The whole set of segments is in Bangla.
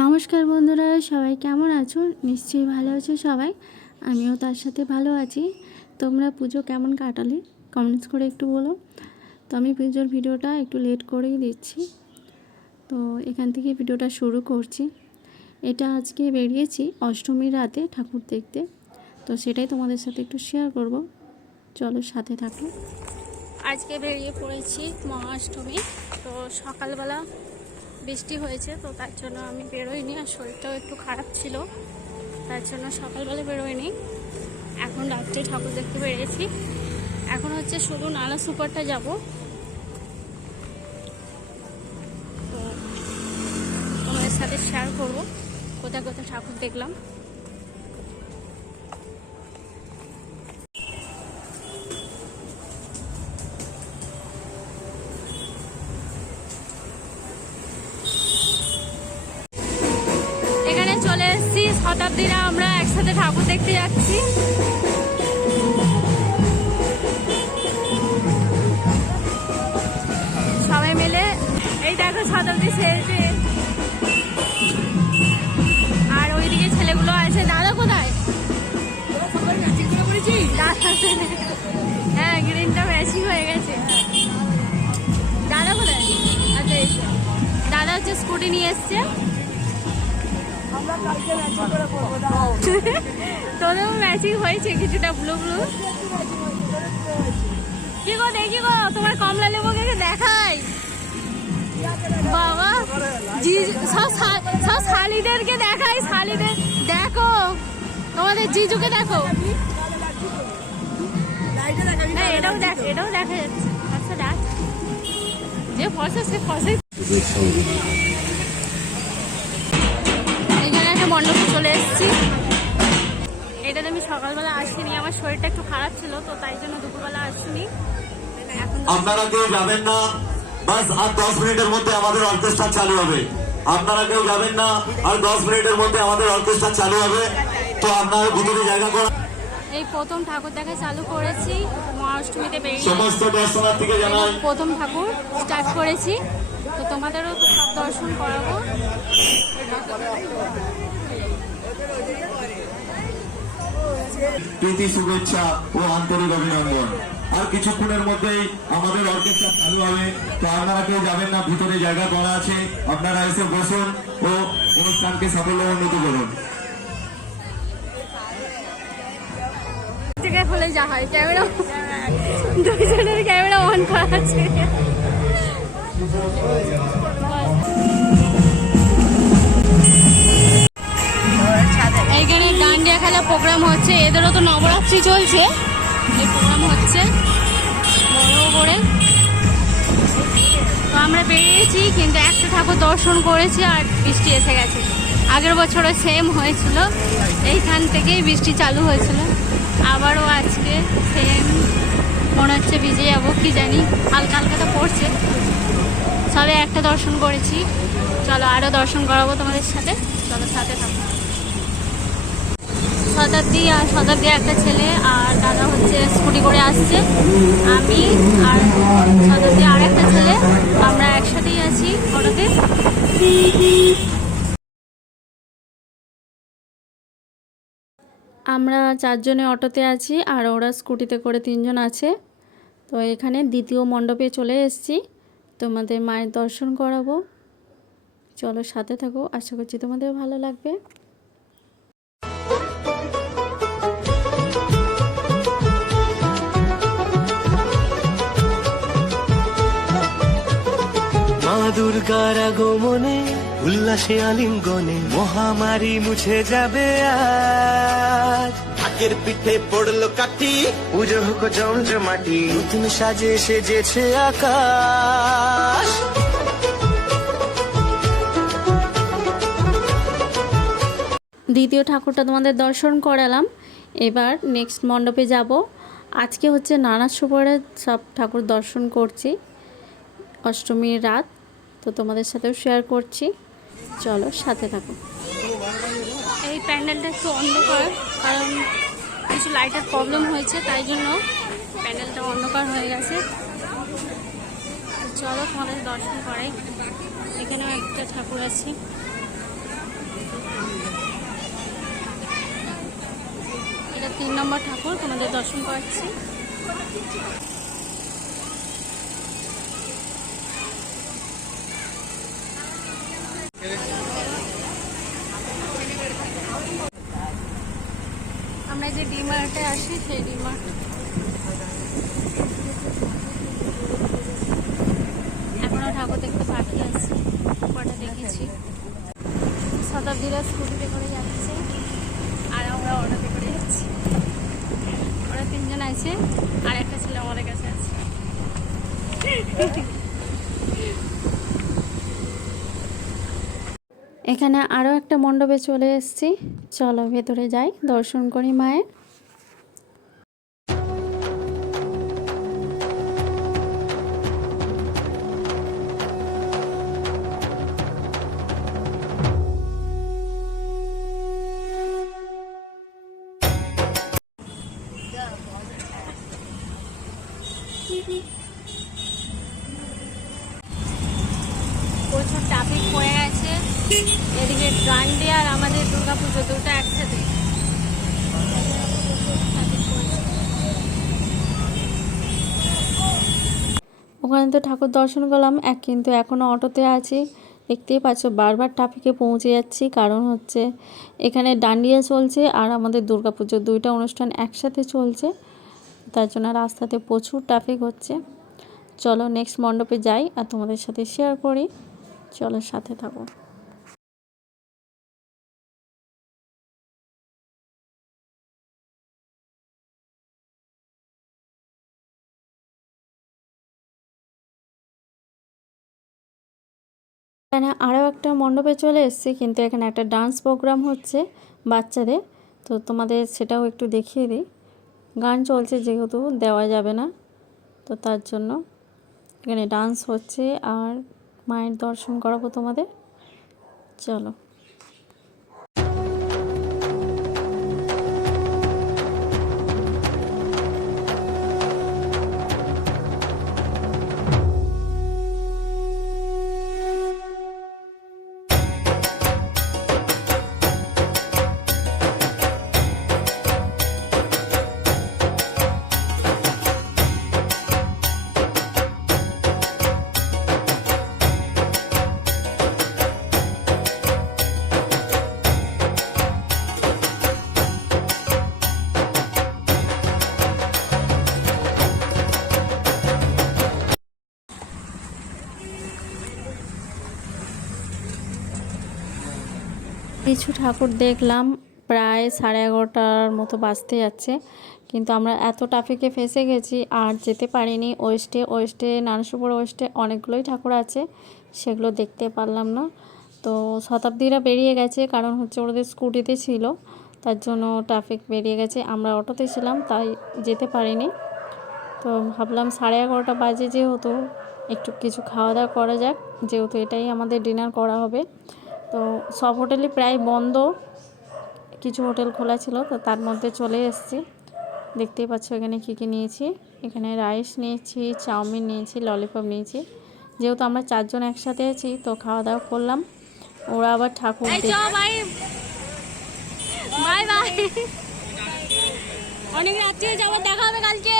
নমস্কার বন্ধুরা, সবাই কেমন আছো? নিশ্চয়ই ভালো আছো সবাই। আমিও তার সাথে ভালো আছি। তোমরা পুজো কেমন কাটালে কমেন্টস করে একটু বলো। তো আমি পুজোর ভিডিওটা একটু লেট করেই দিচ্ছি, তো এখান থেকে ভিডিওটা শুরু করছি। এটা আজকে বেরিয়েছি অষ্টমীর রাতে ঠাকুর দেখতে, তো সেটাই তোমাদের সাথে একটু শেয়ার করব। চলো সাথে থাকো। আজকে বেরিয়ে পড়েছি মহাষ্টমী। তো সকালবেলা বৃষ্টি হয়েছে, তো তার জন্য আমি বেরোইনি, আর শরীরটাও একটু খারাপ ছিল, তার জন্য সকালবেলা বেরোয়নি। এখন রাত্রে ঠাকুর দেখতে বেরিয়েছি। এখন হচ্ছে শুধু নালা সুপারটা যাব, তো তোমাদের সাথে শেয়ার করব কোথায় কোথায় ঠাকুর দেখলাম। এখানে চলে এসেছি, শতাব্দীরা আমরা একসাথে ঠাকুর দেখতে যাচ্ছি। সবাই মিলে এই দেখো শতাব্দী সেজে, আর ওইদিকে ছেলেগুলো আছে। দাদা কোথায়? হ্যাঁ, গ্রিনটা ম্যাচিং হয়ে গেছে। দাদা কোথায়? আচ্ছা, দাদা হচ্ছে স্কুটি নিয়ে এসছে। তোদেরও ম্যাচিং হয়েছে কিছুটা, ব্লু ব্লু। কি গো, দেখি গো তোমার কমলা লেবুকে দেখাই। বাবা সব শালিদেরকে দেখাই, শালিদের দেখো, তোমাদের জিজুকে দেখো। না, এটাও দেখ, এটাও দেখা যাচ্ছে। আচ্ছা দেখ, যে ফসে সে ফসে। এখানে একটা মণ্ডপে চলে এসেছি। এটাতে আমি সকালবেলা আসিনি, আমার শরীরটা একটু খারাপ ছিল, তো তাই জন্য দুপুরবেলা আসিনি। আপনারা কেউ যাবেন না, বাস আর 10 মিনিটের মধ্যে আমাদের অর্কেস্ট্রা চালু হবে। আপনারা কেউ যাবেন না, আর 10 মিনিটের মধ্যে আমাদের অর্কেস্ট্রা চালু হবে। তো আপনারা ভিতরে জায়গা করা। এই প্রথম ঠাকুর দেখা চালু করেছি মহাষ্টমীতে, বেরিয়ে সমস্ত দর্শনার্থীকে জানাই প্রথম ঠাকুর স্টার্ট করেছি, তো তোমাদেরও সব দর্শন করাবো। প্রীতি, শুভেচ্ছা ও আন্তরিক অভিনন্দন। আর কিছুক্ষণের মধ্যেই আমাদের অর্কেস্ট্রা চালু হবে, তো আপনারা কেউ যাবেন না, ভিতরে জায়গা করা আছে। আপনারা এসে বসুন ও অনুষ্ঠানকে সাফল্যমণ্ডিত করুন। খুলে যা হয়, ক্যামেরা দুইজনের ক্যামেরা অন করা আছে। এইখানে ডান্ডিয়া খেলা প্রোগ্রাম হচ্ছে, এদেরও তো নবরাত্রি চলছে, এই প্রোগ্রাম হচ্ছে বড় করে। তো আমরা বেরিয়েছি, কিন্তু একটা ঠাকুর দর্শন করেছি আর বৃষ্টি এসে গেছে। আগের বছরও সেম হয়েছিল, এইখান থেকেই বৃষ্টি চালু হয়েছিল। আবারও আজকে সেম মনে হচ্ছে ভিজে যাবো, কি জানি, হালকা হালকা তো পড়ছে। সবে একটা দর্শন করেছি, চলো আরও দর্শন করাবো তোমাদের সাথে, চলো সাথে থাকো। শতাব্দী একটা ছেলে আর দাদা হচ্ছে স্কুটি করে আসছে, আমি আর শতাব্দী আর একটা ছেলে, আমরা একসাথেই আছি অটোতে। আমরা 4 জনে অটোতে আছি, আর ওরা স্কুটিতে করে 3 জন আছে। তো এখানে দ্বিতীয় মণ্ডপে চলে এসেছি, তোমাদের মায়ের দর্শন করাবো। চলো সাথে থাকো, আশা করছি তোমাদের ভালো লাগবে। মা দুর্গার আগমনে উল্লাসে আলিঙ্গনে মহামারী মুছে যাবে আজ। ঢাকের পিঠে পড়লো কাঠি, পুজো হোক জমজমাটি, নতুন সাজে সেজেছে আকাশ। দ্বিতীয় ঠাকুরটা তোমাদের দর্শন করালাম, এবার নেক্সট মণ্ডপে যাব। আজকে হচ্ছে নানা সুপারে সব ঠাকুর দর্শন করছি অষ্টমীর রাত, তো তোমাদের সাথেও শেয়ার করছি, চলো সাথে থাকো। এই প্যান্ডেলটা একটু অন্ধকার, কারণ কিছু লাইটের প্রবলেম হয়েছে, তাই জন্য প্যান্ডেলটা অন্ধকার হয়ে গেছে। চলো তোমাদের দর্শন করাই। এখানেও একটা ঠাকুর আছে। 3 নম্বর ঠাকুর তোমাদের দর্শন করাচ্ছি। আমরা যে ডিমার্টে আসি সেই ডিমার্ট এখনো ঠাকুর দেখতে বাকি আছে, কটা দেখেছি। শতাব্দীরা স্কুটিতে করে যাচ্ছে আর আমরা অটোতে করে যাচ্ছি। ওরা 3 জন আছে আর একটা ছেলে আমাদের কাছে আছে। এখানে আরও একটা মণ্ডপে চলে এসেছি, চলো ভেতরে যাই, দর্শন করি মায়ের। প্রচুর ট্রাফিক হয়ে গেছে, এদিকে ডান্ডি আর আমাদের দুর্গাপুজো দুটো একসাথে। ওখানে তো ঠাকুর দর্শন করলাম কিন্তু এখনও অটোতে আছি, দেখতেই পাচ্ছ বারবার ট্রাফিকে পৌঁছে যাচ্ছি, কারণ হচ্ছে এখানে ডান্ডিয়া চলছে আর আমাদের দুর্গাপুজো দুইটা অনুষ্ঠান একসাথে চলছে, তার জন্য রাস্তাতে প্রচুর ট্রাফিক হচ্ছে। চলো নেক্সট মণ্ডপে যাই আর তোমাদের সাথে শেয়ার করি, চলো সাথে থাকো। এখানে আরও একটা মণ্ডপে চলে এসেছি, কিন্তু এখানে একটা ডান্স প্রোগ্রাম হচ্ছে বাচ্চাদের, তো তোমাদের সেটাও একটু দেখিয়ে দিই। গান চলছে যেহেতু দেওয়া যাবে না, তো তার জন্য এখানে ডান্স হচ্ছে আর মায়ের দর্শন করাবো তোমাদের, চলো। কিছু ঠাকুর দেখলাম, প্রায় 11:30 মতো বাজতে যাচ্ছে, কিন্তু আমরা এত ট্রাফিকে ফেসে গেছি আর যেতে পারিনি। ওয়েস্টে নারায়ণপুর ওয়েস্টে অনেকগুলোই ঠাকুর আছে, সেগুলো দেখতে পারলাম না। তো শতাব্দীরা বেরিয়ে গেছে, কারণ হচ্ছে ওদের স্কুটিতে ছিল, তার জন্য ট্রাফিক বেরিয়ে গেছে। আমরা অটোতে ছিলাম, তাই যেতে পারিনি। তো ভাবলাম 11:30 বাজে যেহেতু একটু কিছু খাওয়া দাওয়া করা যাক, যেহেতু এটাই আমাদের ডিনার করা হবে। তো সব হোটেলই প্রায় বন্ধ, কিছু হোটেল খোলা ছিল, তো তার মধ্যে চলে এসেছি। দেখতেই পাচ্ছ এখানে কী কী নিয়েছি, এখানে রাইস নিয়েছি, চাউমিন নিয়েছি, ললিপপ নিয়েছি। যেহেতু আমরা 4 জন একসাথে আছি, তো খাওয়া দাওয়া করলাম। ওরা আবার ঠাকুর বাই বাই, অনেক রাত্রি হয়ে যাবো, দেখা হবে কালকে।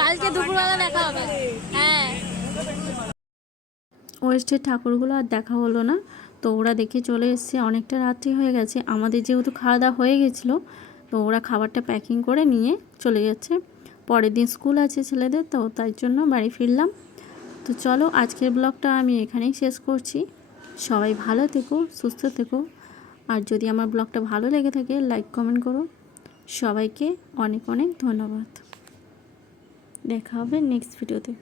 কালকে দুপুরবেলা দেখা হবে। হ্যাঁ, ওয়েস্টের ঠাকুরগুলো আর দেখা হলো না, তো ওরা দেখে চলে এসছে। অনেকটা রাত্রি হয়ে গেছে, আমাদের যেহেতু খাওয়া দাওয়া হয়ে গেছিলো, তো ওরা খাবারটা প্যাকিং করে নিয়ে চলে যাচ্ছে। পরের দিন স্কুল আছে ছেলেদের, তো তাই জন্য বাড়ি ফিরলাম। তো চলো আজকের ব্লগটা আমি এখানেই শেষ করছি। সবাই ভালো থেকো, সুস্থ থেকো, আর যদি আমার ব্লগটা ভালো লেগে থাকে লাইক কমেন্ট করো। সবাইকে অনেক অনেক ধন্যবাদ, দেখা হবে নেক্সট ভিডিওতে।